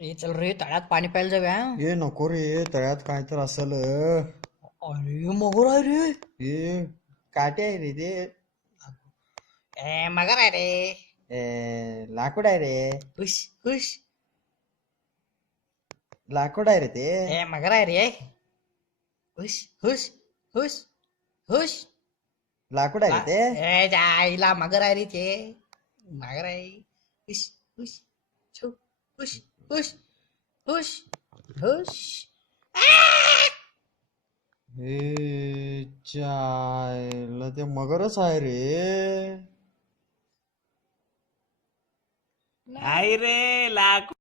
ए चल रे तळ्यात पाणी प्यायला जाऊया. ये नको रे, तळ्यात काय तर असल. अरे मगर आहे रे. ये काटे आहे रे ते. ए मगर आहे रे. लाकूड आहे रे. हुश हुश. लाकूड आहे रे ते. मगर आहे रे. हुश हुश हुश हुश. लाकूड आहे रे ते. आईला मगर आहे रे ते. मगर आहे. हुश हुश छू हुश हुश हुश हुश. हे चायला ते मगरच आहे रे. नाही रे लाकूड